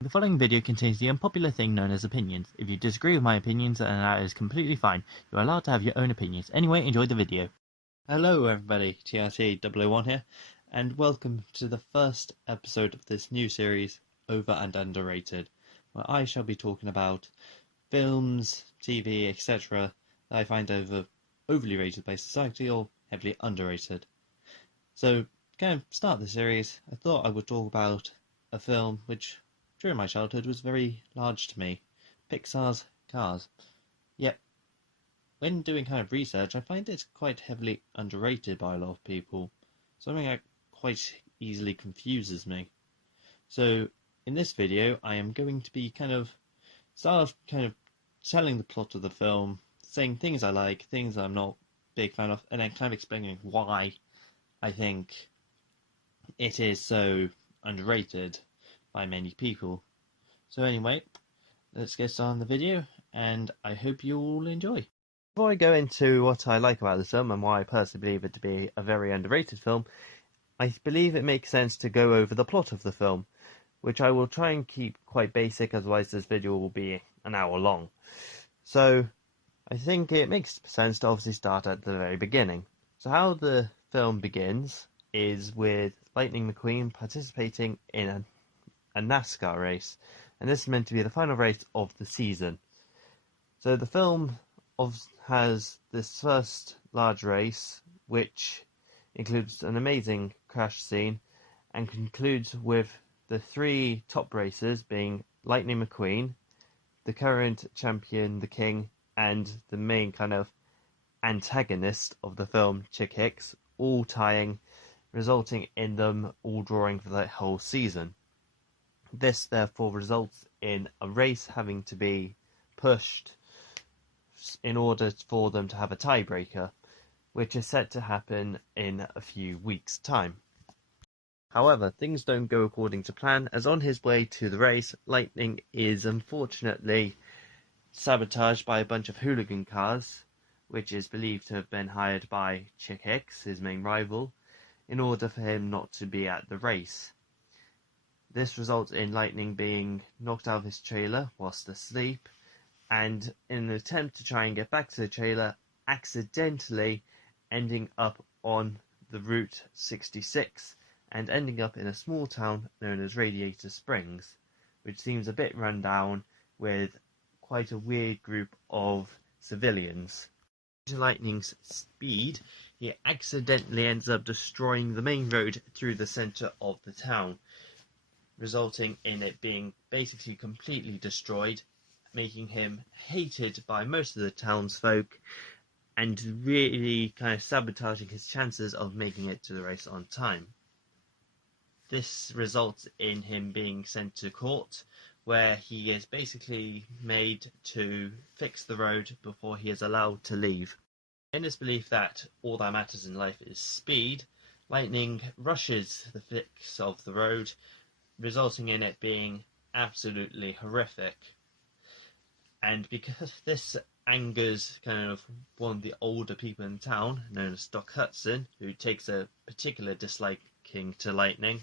The following video contains the unpopular thing known as opinions. If you disagree with my opinions, then that is completely fine. You're allowed to have your own opinions. Anyway, enjoy the video. Hello everybody, TRT001 here, and welcome to the first episode of this new series, Over and Underrated, where I shall be talking about films, TV, etc. that I find overly rated by society or heavily underrated. So, to start the series, I thought I would talk about a film which during my childhood was very large to me, Pixar's Cars. Yet, when doing research, I find it quite heavily underrated by a lot of people, something that quite easily confuses me. So, in this video, I am going to be start telling the plot of the film, saying things I like, things I'm not a big fan of, and then explaining why I think it is so underrated by many people. So anyway, let's get started on the video, and I hope you all enjoy. Before I go into what I like about the film and why I personally believe it to be a very underrated film, I believe it makes sense to go over the plot of the film, which I will try and keep quite basic, otherwise this video will be an hour long. So I think it makes sense to obviously start at the very beginning. So how the film begins is with Lightning McQueen participating in a NASCAR race, and this is meant to be the final race of the season. So the film has this first large race, which includes an amazing crash scene, and concludes with the three top racers being Lightning McQueen, the current champion, the King, and the main antagonist of the film, Chick Hicks, all tying, resulting in them all drawing for the whole season. This therefore results in a race having to be pushed in order for them to have a tiebreaker, which is set to happen in a few weeks' time. However, things don't go according to plan, as on his way to the race, Lightning is unfortunately sabotaged by a bunch of hooligan cars, which is believed to have been hired by Chick Hicks, his main rival, in order for him not to be at the race. This results in Lightning being knocked out of his trailer whilst asleep, and in an attempt to try and get back to the trailer, accidentally ending up on the Route 66 and ending up in a small town known as Radiator Springs, which seems a bit run down with quite a weird group of civilians. Due to Lightning's speed, he accidentally ends up destroying the main road through the centre of the town, resulting in it being basically completely destroyed, making him hated by most of the townsfolk, and really sabotaging his chances of making it to the race on time. This results in him being sent to court, where he is basically made to fix the road before he is allowed to leave. In his belief that all that matters in life is speed, Lightning rushes the fix of the road, resulting in it being absolutely horrific. And because this angers one of the older people in town, known as Doc Hudson, who takes a particular disliking to Lightning,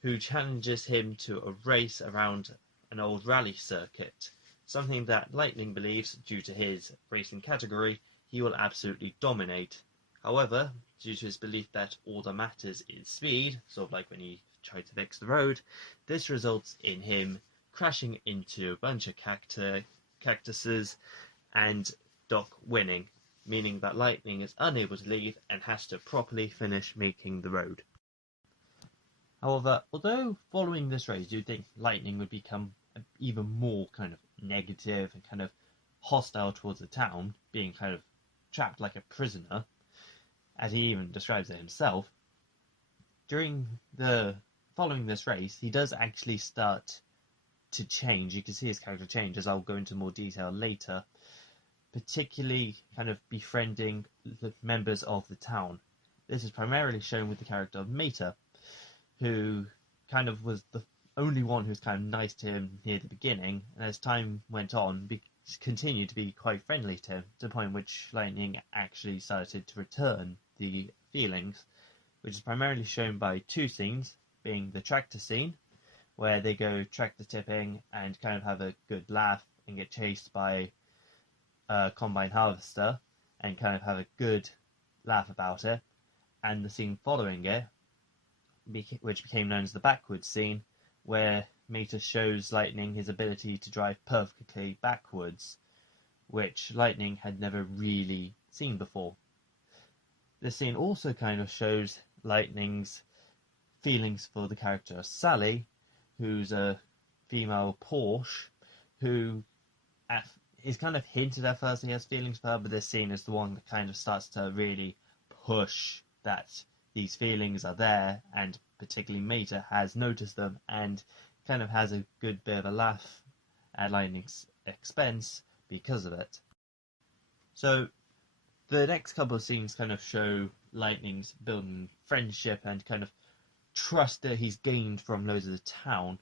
who challenges him to a race around an old rally circuit, something that Lightning believes, due to his racing category, he will absolutely dominate. However, due to his belief that all that matters is speed, sort of like when he tried to fix the road, this results in him crashing into a bunch of cactuses and Doc winning, meaning that Lightning is unable to leave and has to properly finish making the road. However, although following this race you'd think Lightning would become even more negative and hostile towards the town, being trapped like a prisoner, as he even describes it himself, following this race, he does actually start to change. You can see his character change, as I'll go into more detail later, particularly befriending the members of the town. This is primarily shown with the character of Mater, who was the only one who was nice to him near the beginning, and as time went on, continued to be quite friendly to him, to the point which Lightning actually started to return the feelings, which is primarily shown by two scenes, being the tractor scene, where they go tractor tipping and kind of have a good laugh and get chased by a combine harvester and kind of have a good laugh about it. And the scene following it, which became known as the backwards scene, where Meta shows Lightning his ability to drive perfectly backwards, which Lightning had never really seen before. This scene also kind of shows Lightning's feelings for the character of Sally, who's a female Porsche, who is kind of hinted at first he has feelings for her, but this scene is the one that kind of starts to really push that these feelings are there, and particularly Meta has noticed them and kind of has a good bit of a laugh at Lightning's expense because of it. So the next couple of scenes kind of show Lightning's building friendship and kind of trust that he's gained from loads of the town,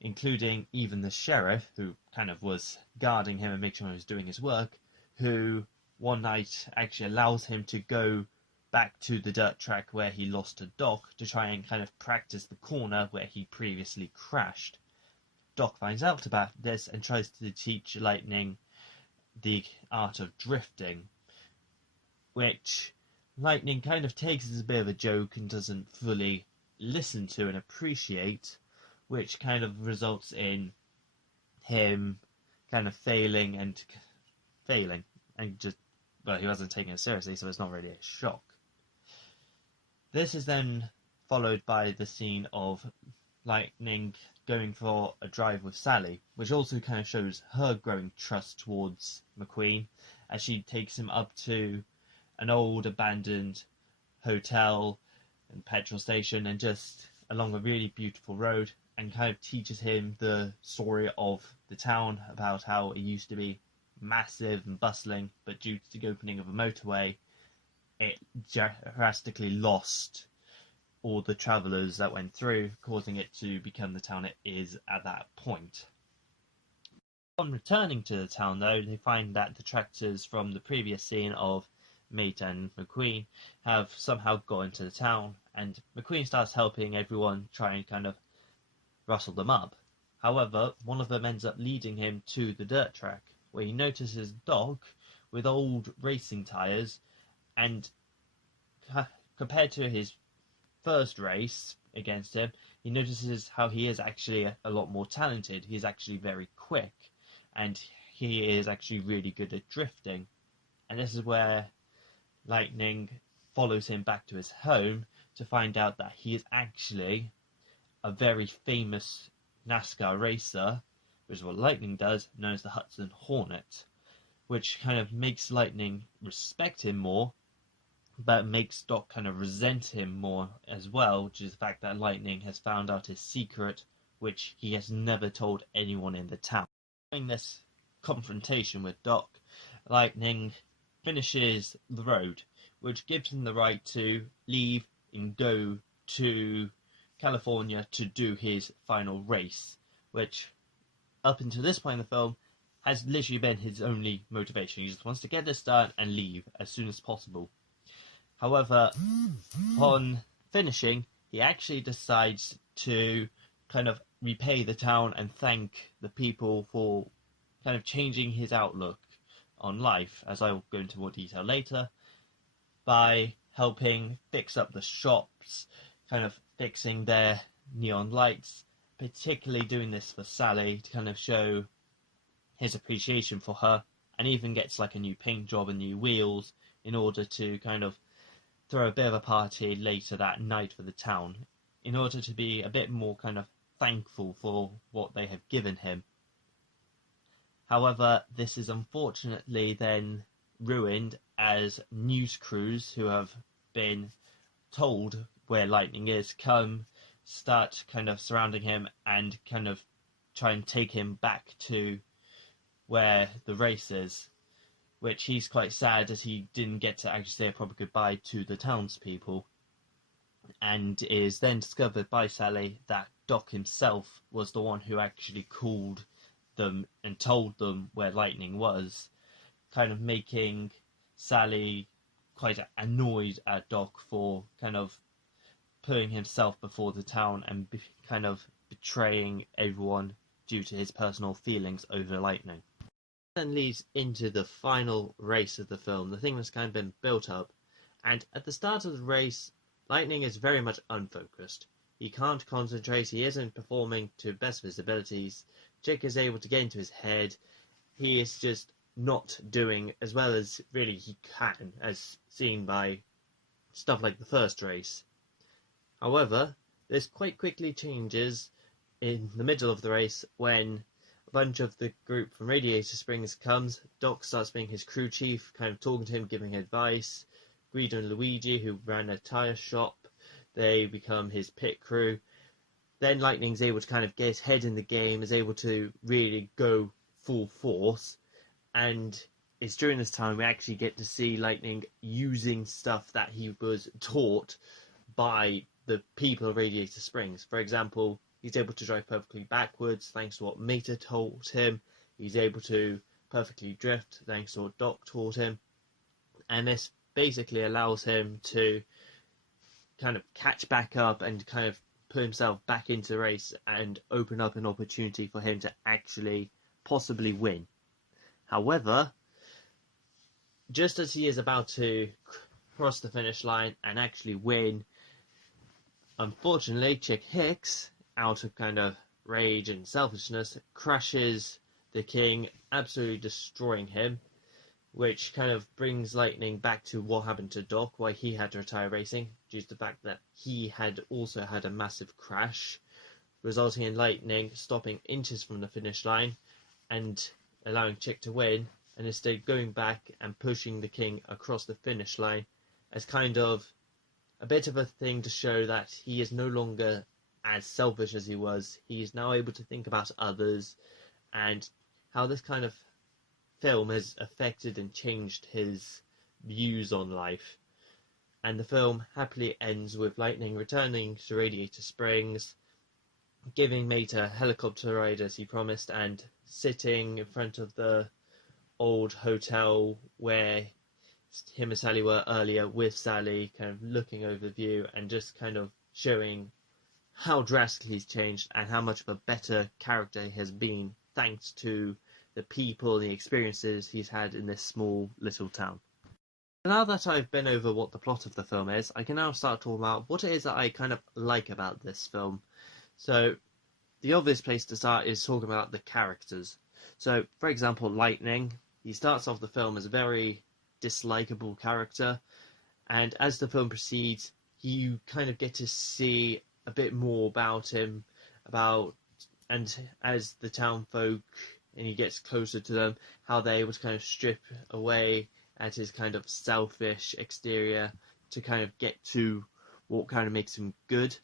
including even the sheriff, who kind of was guarding him and making sure he was doing his work, who one night actually allows him to go back to the dirt track where he lost a Doc to try and kind of practice the corner where he previously crashed. Doc finds out about this and tries to teach Lightning the art of drifting, which Lightning kind of takes as a bit of a joke and doesn't fully listen to and appreciate, which kind of results in him kind of failing and just, well, he wasn't taking it seriously, so it's not really a shock. This is then followed by the scene of Lightning going for a drive with Sally, which also kind of shows her growing trust towards McQueen as she takes him up to an old abandoned hotel and petrol station and just along a really beautiful road, and kind of teaches him the story of the town, about how it used to be massive and bustling, but due to the opening of a motorway, it drastically lost all the travellers that went through, causing it to become the town it is at that point. On returning to the town, though, they find that the tractors from the previous scene of Mate and McQueen have somehow got into the town, and McQueen starts helping everyone try and kind of rustle them up. However, one of them ends up leading him to the dirt track, where he notices Doc with old racing tyres, and compared to his first race against him, he notices how he is actually a lot more talented. He's actually very quick, and he is actually really good at drifting. And this is where Lightning follows him back to his home to find out that he is actually a very famous NASCAR racer, which is what Lightning does, known as the Hudson Hornet, which kind of makes Lightning respect him more, but makes Doc kind of resent him more as well, which is the fact that Lightning has found out his secret, which he has never told anyone in the town. During this confrontation with Doc, Lightning finishes the road, which gives him the right to leave and go to California to do his final race, which up until this point in the film has literally been his only motivation. He just wants to get this done and leave as soon as possible. However, upon finishing, he actually decides to kind of repay the town and thank the people for kind of changing his outlook on life, as I will go into more detail later, by helping fix up the shops, kind of fixing their neon lights, particularly doing this for Sally to kind of show his appreciation for her, and even gets like a new paint job and new wheels in order to kind of throw a bit of a party later that night for the town, in order to be a bit more kind of thankful for what they have given him. However, this is unfortunately then ruined as news crews who have been told where Lightning is start kind of surrounding him and kind of try and take him back to where the race is, which he's quite sad as he didn't get to actually say a proper goodbye to the townspeople, and is then discovered by Sally that Doc himself was the one who actually called them and told them where Lightning was, kind of making Sally quite annoyed at Doc for kind of putting himself before the town and kind of betraying everyone due to his personal feelings over lightning. Then leads into the final race of the film, the thing that's kind of been built up. And at the start of the race, Lightning is very much unfocused. He can't concentrate, he isn't performing to best of his abilities. Chick is able to get into his head. He is just not doing as well as really he can, as seen by stuff like the first race. However, this quite quickly changes in the middle of the race when a bunch of the group from Radiator Springs comes. Doc starts being his crew chief, kind of talking to him, giving advice. Guido and Luigi, who ran a tyre shop, they become his pit crew. Then Lightning's able to kind of get his head in the game, is able to really go full force, and it's during this time we actually get to see Lightning using stuff that he was taught by the people of Radiator Springs. For example, he's able to drive perfectly backwards thanks to what Mater taught him. He's able to perfectly drift thanks to what Doc taught him. And this basically allows him to kind of catch back up and kind of put himself back into the race and open up an opportunity for him to actually possibly win. However, just as he is about to cross the finish line and actually win, unfortunately, Chick Hicks, out of kind of rage and selfishness, crashes the King, absolutely destroying him, which kind of brings Lightning back to what happened to Doc, why he had to retire racing, due to the fact that he had also had a massive crash, resulting in Lightning stopping inches from the finish line and allowing Chick to win, and instead going back and pushing the King across the finish line as kind of a bit of a thing to show that he is no longer as selfish as he was. He is now able to think about others, and how this kind of film has affected and changed his views on life. And the film happily ends with Lightning returning to Radiator Springs, giving Mater a helicopter ride as he promised, and sitting in front of the old hotel where him and Sally were earlier, with Sally kind of looking over the view and just kind of showing how drastically he's changed and how much of a better character he has been thanks to the people and the experiences he's had in this small little town. Now that I've been over what the plot of the film is, I can now start talking about what it is that I kind of like about this film. So, the obvious place to start is talking about the characters. So, for example, Lightning, he starts off the film as a very dislikable character, and as the film proceeds, you kind of get to see a bit more about him, and as the town folk and he gets closer to them, how they're able to kind of strip away at his kind of selfish exterior to kind of get to what kind of makes him good.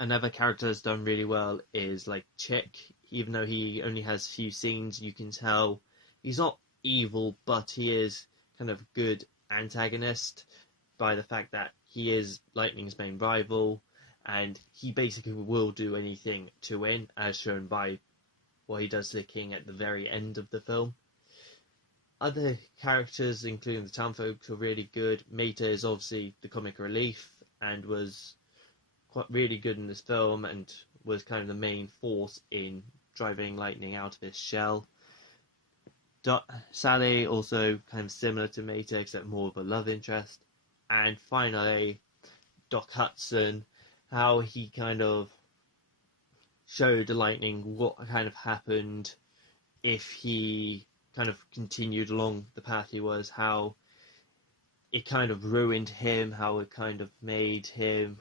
Another character that's done really well is like Chick. Even though he only has few scenes, you can tell he's not evil, but he is kind of a good antagonist by the fact that he is Lightning's main rival, and he basically will do anything to win, as shown by what he does to the King at the very end of the film. Other characters, including the townfolk, are really good. Mater is obviously the comic relief and was quite really good in this film and was kind of the main force in driving Lightning out of his shell. Sally, also kind of similar to Mater, except more of a love interest. And finally, Doc Hudson, how he kind of showed Lightning what kind of happened if he kind of continued along the path he was, how it kind of ruined him, how it kind of made him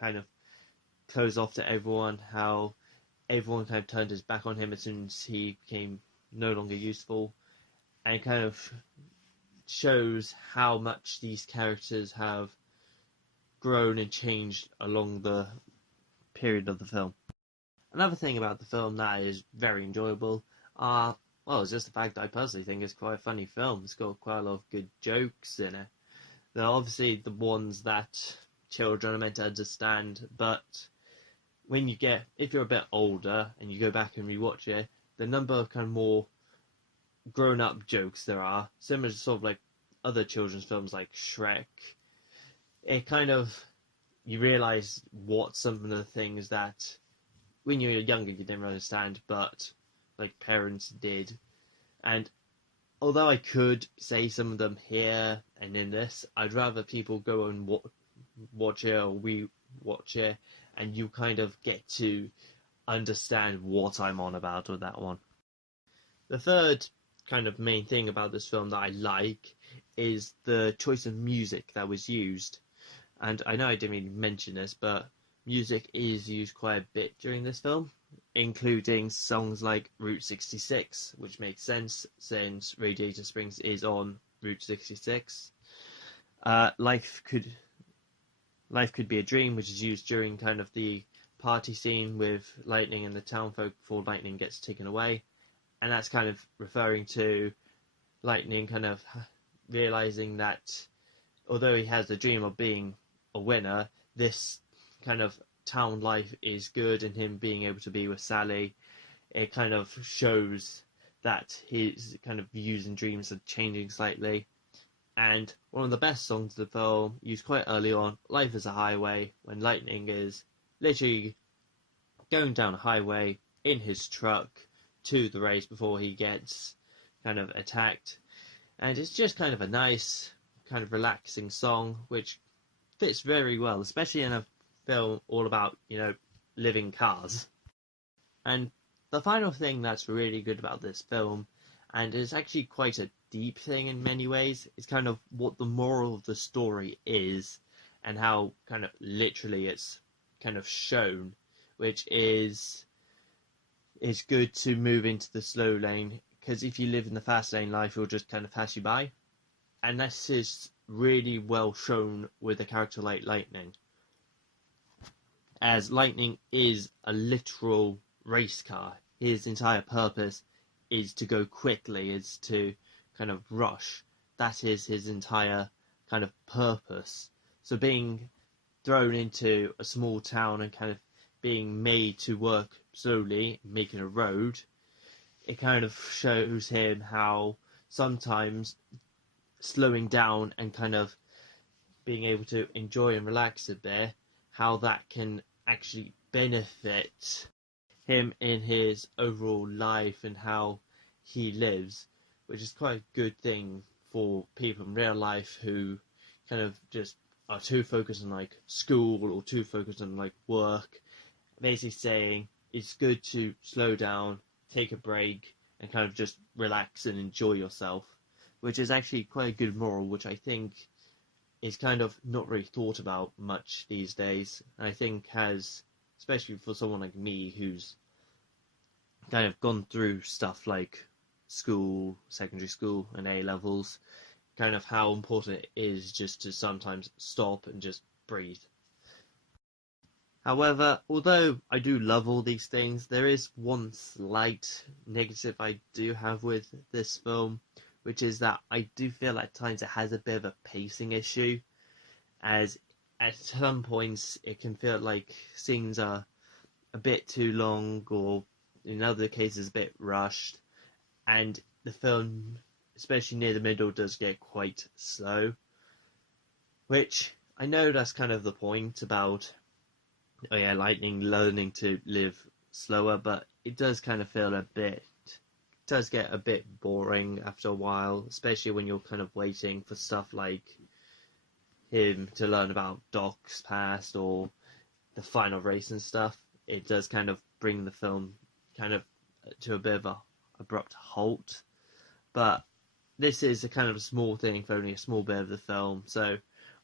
kind of close off to everyone, how everyone kind of turned his back on him as soon as he became no longer useful, and kind of shows how much these characters have grown and changed along the period of the film. Another thing about the film that is very enjoyable it's just the fact that I personally think it's quite a funny film. It's got quite a lot of good jokes in it. They're obviously the ones that children are meant to understand, but if you're a bit older and you go back and rewatch it, the number of kind of more grown-up jokes there are, similar to sort of like other children's films like Shrek, it kind of, you realise what some of the things that when you were younger you didn't understand, but like parents did. And although I could say some of them here and in this, I'd rather people go and watch it or watch it, and you kind of get to understand what I'm on about with that one. The third kind of main thing about this film that I like is the choice of music that was used. And I know I didn't really mention this, but music is used quite a bit during this film, including songs like Route 66, which makes sense since Radiator Springs is on Route 66. Life Could Be a Dream, which is used during kind of the party scene with Lightning and the townfolk before Lightning gets taken away. And that's kind of referring to Lightning kind of realizing that although he has the dream of being a winner, this kind of town life is good, and him being able to be with Sally, it kind of shows that his kind of views and dreams are changing slightly. And one of the best songs of the film, used quite early on, Life is a Highway, when Lightning is literally going down a highway in his truck to the race before he gets kind of attacked. And it's just kind of a nice, kind of relaxing song, which fits very well, especially in a film all about, living cars. And the final thing that's really good about this film, and is actually quite a deep thing in many ways, is kind of what the moral of the story is, and how kind of literally it's kind of shown, which is it's good to move into the slow lane, because if you live in the fast lane, life will just kind of pass you by. And this is really well shown with a character like Lightning, as Lightning is a literal race car. His entire purpose is to go quickly, is to kind of rush. That is his entire kind of purpose. So being thrown into a small town and kind of being made to work slowly, making a road, it kind of shows him how sometimes slowing down and kind of being able to enjoy and relax a bit, how that can actually benefit him in his overall life and how he lives, which is quite a good thing for people in real life who kind of just are too focused on like school or too focused on like work. Basically saying it's good to slow down, take a break, and kind of just relax and enjoy yourself, which is actually quite a good moral, which I think is kind of not really thought about much these days. And I think has, especially for someone like me who's kind of gone through stuff like school, secondary school, and A levels, kind of how important it is just to sometimes stop and just breathe. However, although I do love all these things, there is one slight negative I do have with this film, which is that I do feel at times it has a bit of a pacing issue, as at some points it can feel like scenes are a bit too long, or in other cases a bit rushed, and the film, especially near the middle, does get quite slow, which I know that's kind of the point about Lightning learning to live slower, but it does kind of feel does get a bit boring after a while, especially when you're kind of waiting for stuff like him to learn about Doc's past or the final race and stuff. It does kind of bring the film kind of to a bit of a abrupt halt, but this is a kind of a small thing for only a small bit of the film, so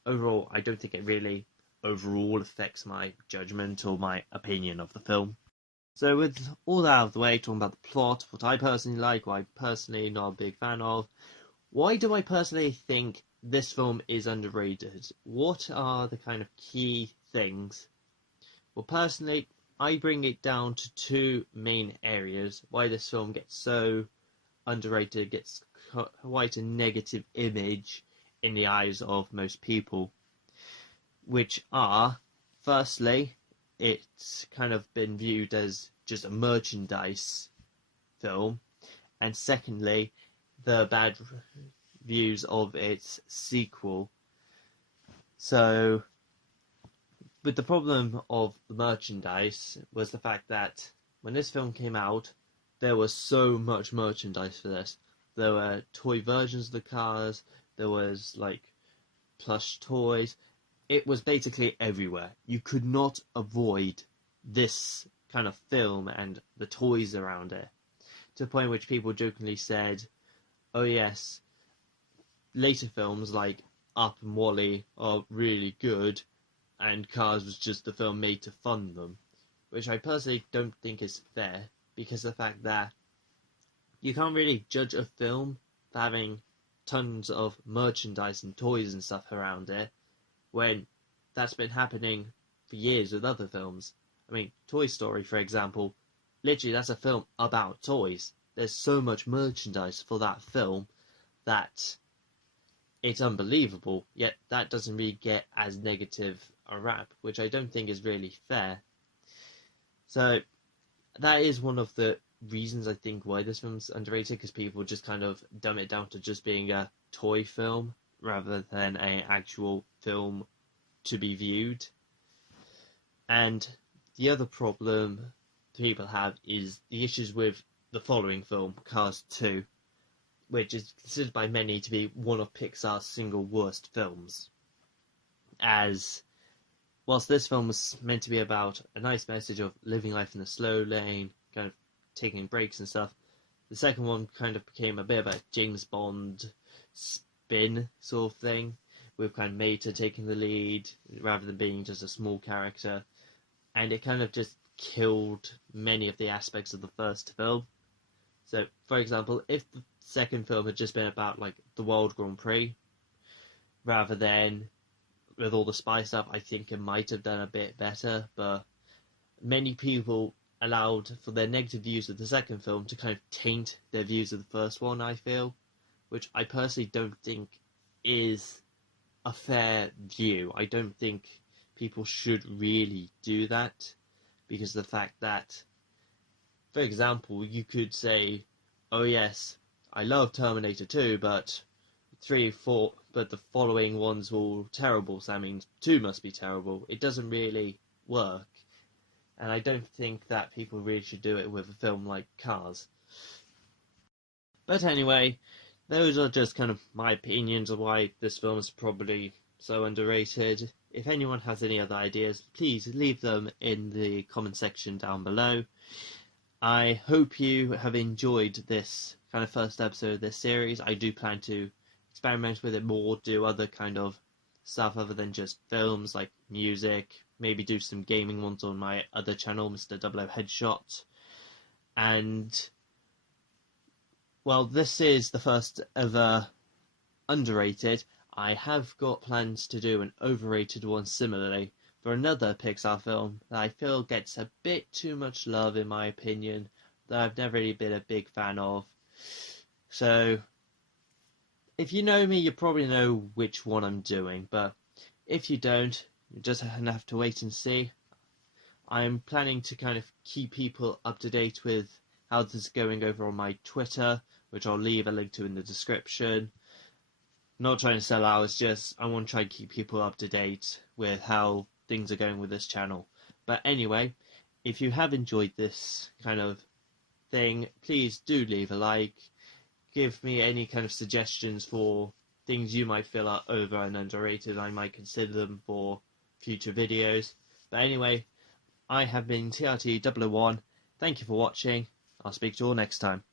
overall I don't think it really overall affects my judgment or my opinion of the film. So with all that out of the way, talking about the plot, what I personally like, what I personally not a big fan of, why do I personally think this film is underrated? What are the kind of key things? Well, personally, I bring it down to two main areas why this film gets so underrated, gets quite a negative image in the eyes of most people, which are, firstly, it's kind of been viewed as just a merchandise film, and secondly, the bad views of its sequel. So, But the problem of the merchandise was the fact that when this film came out, there was so much merchandise for this. There were toy versions of the cars, there was like plush toys. It was basically everywhere. You could not avoid this kind of film and the toys around it. To the point in which people jokingly said, oh yes, later films like Up and Wall-E are really good, and Cars was just the film made to fund them. Which I personally don't think is fair, because of the fact that you can't really judge a film for having tons of merchandise and toys and stuff around it, when that's been happening for years with other films. I mean, Toy Story, for example, literally that's a film about toys. There's so much merchandise for that film that it's unbelievable, yet that doesn't really get as negative a rap, which I don't think is really fair. So that is one of the reasons I think why this film's underrated, because people just kind of dumb it down to just being a toy film rather than an actual film to be viewed. And the other problem people have is the issues with the following film, Cars 2, which is considered by many to be one of Pixar's single worst films. As whilst this film was meant to be about a nice message of living life in the slow lane, kind of taking breaks and stuff, the second one kind of became a bit of a James Bond spin sort of thing, with kind of Mater taking the lead rather than being just a small character, and it kind of just killed many of the aspects of the first film. So, for example, if the second film had just been about like the World Grand Prix, rather than with all the spy stuff, I think it might have done a bit better, but many people allowed for their negative views of the second film to kind of taint their views of the first one, I feel, which I personally don't think is a fair view. I don't think people should really do that, because of the fact that, for example, you could say, oh yes, I love Terminator 2, but 3, 4, but the following ones were all terrible, so that means 2 must be terrible. It doesn't really work, and I don't think that people really should do it with a film like Cars. But anyway, those are just kind of my opinions of why this film is probably so underrated. If anyone has any other ideas, please leave them in the comment section down below. I hope you have enjoyed this kind of first episode of this series. I do plan to experiment with it more, do other kind of stuff other than just films, like music, maybe do some gaming ones on my other channel, Mr. 00 Headshot. And, well, this is the first ever underrated. I have got plans to do an overrated one similarly for another Pixar film that I feel gets a bit too much love in my opinion, that I've never really been a big fan of. So, if you know me, you probably know which one I'm doing, but if you don't, you just have to wait and see. I'm planning to kind of keep people up to date with how this is going over on my Twitter, which I'll leave a link to in the description. Not trying to sell out, it's just I want to try and keep people up to date with how things are going with this channel. But anyway, if you have enjoyed this kind of thing, please do leave a like. Give me any kind of suggestions for things you might feel are over and underrated. I might consider them for future videos. But anyway, I have been TRT001. Thank you for watching. I'll speak to you all next time.